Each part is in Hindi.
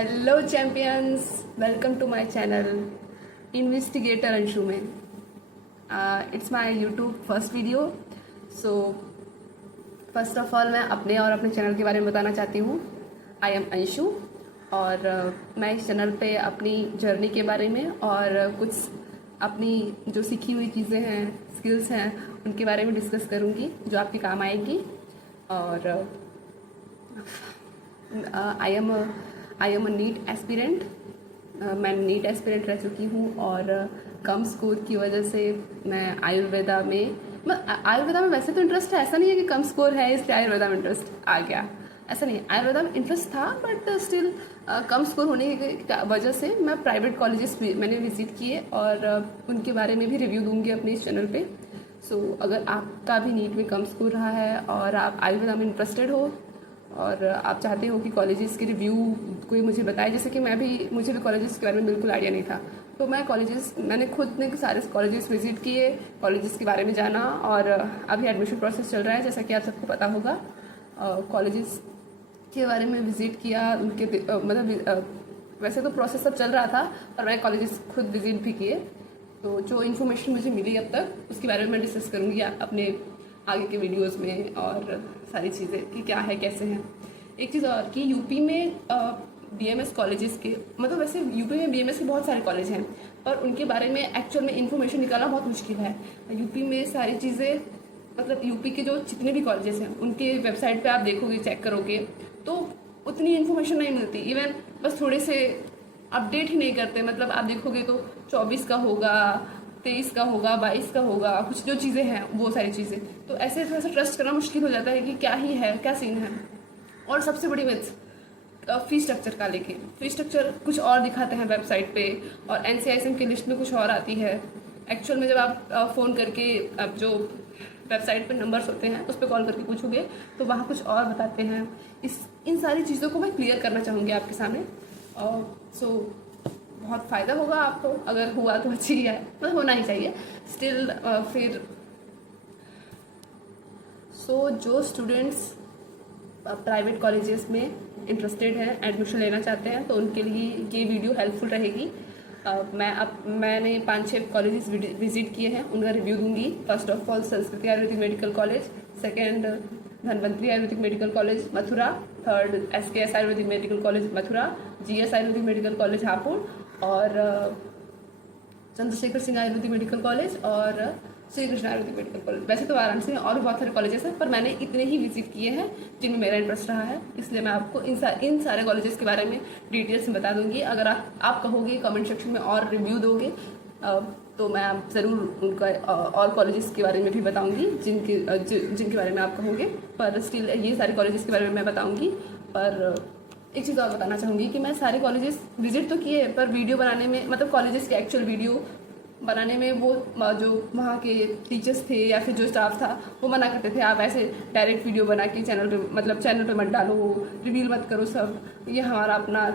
Hello champions, welcome to my channel Investigator Anshu में. It's my YouTube first video. So first of all मैं अपने और अपने चैनल के बारे में बताना चाहती हूँ. I am अंशु और मैं इस चैनल पे अपनी जर्नी के बारे में और कुछ अपनी जो सीखी हुई चीज़ें हैं, स्किल्स हैं, उनके बारे में डिस्कस करूँगी जो आपके काम आएगी. और I am a NEET aspirant. मैं नीट एस्पिरेंट रह चुकी हूँ और कम स्कोर की वजह से मैं आयुर्वेदा में वैसे तो इंटरेस्ट है. ऐसा नहीं है कि कम स्कोर है इसलिए आयुर्वेदा में इंटरेस्ट आ गया, ऐसा नहीं है. आयुर्वेदा में इंटरेस्ट था बट स्टिल कम स्कोर होने की वजह से मैं प्राइवेट कॉलेजेस मैंने विजिट किए और उनके बारे में भी रिव्यू दूंगी अपने इस चैनल पे. सो अगर आपका भी नीट में कम स्कोर रहा है और आप आयुर्वेदा में इंटरेस्टेड हो और आप चाहते हो कि कॉलेजेस के रिव्यू कोई मुझे बताए, जैसे कि मुझे भी कॉलेजेस के बारे में बिल्कुल आइडिया नहीं था, तो मैंने खुद ने सारे कॉलेजेस विजिट किए, कॉलेजेस के बारे में जाना और अभी एडमिशन प्रोसेस चल रहा है जैसा कि आप सबको पता होगा. कॉलेजेस के बारे में विजिट किया, उनके वैसे तो प्रोसेस सब चल रहा था और मैं कॉलेजेस खुद विजिट भी किए. तो जो इन्फॉर्मेशन मुझे मिली अब तक उसके बारे में मैं डिस्कस करूँगी अपने आगे के वीडियोस में और सारी चीज़ें कि क्या है कैसे हैं. एक चीज़ और कि यूपी में बीएमएस कॉलेजेस के वैसे यूपी में बीएमएस के बहुत सारे कॉलेज हैं पर उनके बारे में एक्चुअल में इन्फॉर्मेशन निकालना बहुत मुश्किल है. यूपी में सारी चीज़ें यूपी के जो जितने भी कॉलेजेस हैं उनके वेबसाइट पे आप देखोगे, चेक करोगे तो उतनी इन्फॉर्मेशन नहीं मिलती. इवन बस थोड़े से अपडेट ही नहीं करते. आप देखोगे तो 24 का होगा, 23 का होगा, 22 का होगा, कुछ जो चीज़ें हैं वो सारी चीज़ें. तो ऐसे थोड़ा सा ट्रस्ट करना मुश्किल हो जाता है कि क्या ही है, क्या सीन है. और सबसे बड़ी मिथ फीस स्ट्रक्चर का लेके, फीस स्ट्रक्चर कुछ और दिखाते हैं वेबसाइट पे और NCISM की लिस्ट में कुछ और आती है. एक्चुअल में जब आप फ़ोन करके अब जो वेबसाइट पे नंबर्स होते हैं उस पर कॉल करके पूछोगे तो वहाँ कुछ और बताते हैं. इन सारी चीज़ों को मैं क्लियर करना चाहूँगी आपके सामने. सो बहुत फ़ायदा होगा आपको, अगर हुआ तो अच्छी है, होना ही चाहिए स्टिल. फिर जो स्टूडेंट्स प्राइवेट कॉलेजेस में इंटरेस्टेड हैं, एडमिशन लेना चाहते हैं, तो उनके लिए ये वीडियो हेल्पफुल रहेगी. मैंने 5-6 कॉलेजेस विजिट किए हैं, उनका रिव्यू दूंगी. फर्स्ट ऑफ ऑल संस्कृति Ayurvedic medical college, second Dhanvantari Ayurvedic medical college Mathura, third SKS Ayurvedic medical college Mathura, GS Ayurvedic medical college Hapur और चंद्रशेखर सिंह आयुर्वेदिक मेडिकल कॉलेज और श्री कृष्ण आयुर्वेदिक मेडिकल कॉलेज. वैसे तो वाराणसी में और भी बहुत सारे कॉलेजेस हैं पर मैंने इतने ही विजिट किए हैं जिनमें मेरा इंटरेस्ट रहा है, इसलिए मैं आपको इन सारे कॉलेजेस के बारे में डिटेल्स में बता दूंगी. अगर आप कहोगे कमेंट सेक्शन में और रिव्यू दोगे तो मैं ज़रूर उनका और कॉलेजेस के बारे में भी बताऊंगी जिनके बारे में आप कहोगे. पर स्टिल ये सारे कॉलेजेस के बारे में मैं बताऊंगी. पर एक चीज़ और बताना चाहूँगी कि मैं सारे कॉलेजेस विजिट तो किए पर वीडियो बनाने में कॉलेजेस के एक्चुअल वीडियो बनाने में वो जो वहाँ के टीचर्स थे या फिर जो स्टाफ था वो मना करते थे, आप ऐसे डायरेक्ट वीडियो बना के चैनल पे मत डालो, रिवील मत करो, सब ये हमारा अपना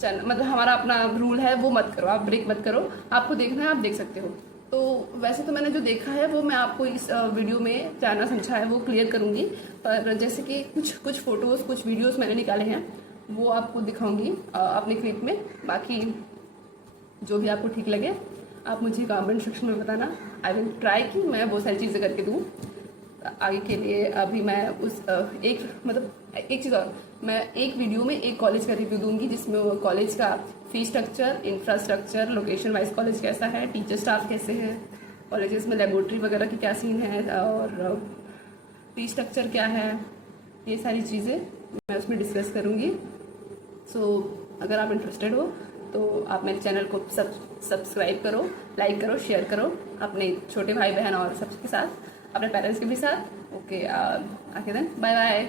चैनल हमारा अपना रूल है, वो मत करो, आप ब्रेक मत करो, आपको देखना है आप देख सकते हो. तो वैसे तो मैंने जो देखा है वो मैं आपको इस वीडियो में जाना समझा है वो क्लियर करूँगी. पर जैसे कि कुछ फ़ोटोज़, कुछ वीडियोज़ मैंने निकाले हैं वो आपको दिखाऊँगी अपने क्लिप में. बाकी जो भी आपको ठीक लगे आप मुझे कमेंट सेक्शन में बताना. आई विल ट्राई कि मैं वो सारी चीज़ें करके दूँ आगे के लिए. अभी मैं एक चीज़ और, मैं एक वीडियो में एक कॉलेज का रिव्यू दूंगी जिसमें वो कॉलेज का fees structure, infrastructure, location wise college कैसा है, टीचर स्टाफ कैसे हैं, कॉलेजेस में लेबोरेटरी वगैरह की क्या सीन है और फीस स्ट्रक्चर क्या है, ये सारी चीज़ें मैं उसमें डिस्कस करूँगी. अगर आप इंटरेस्टेड हो तो आप मेरे चैनल को सब्सक्राइब करो, लाइक करो, शेयर करो अपने छोटे भाई बहन और सबके साथ, अपने पेरेंट्स के भी साथ. ओके, आके देन बाय बाय.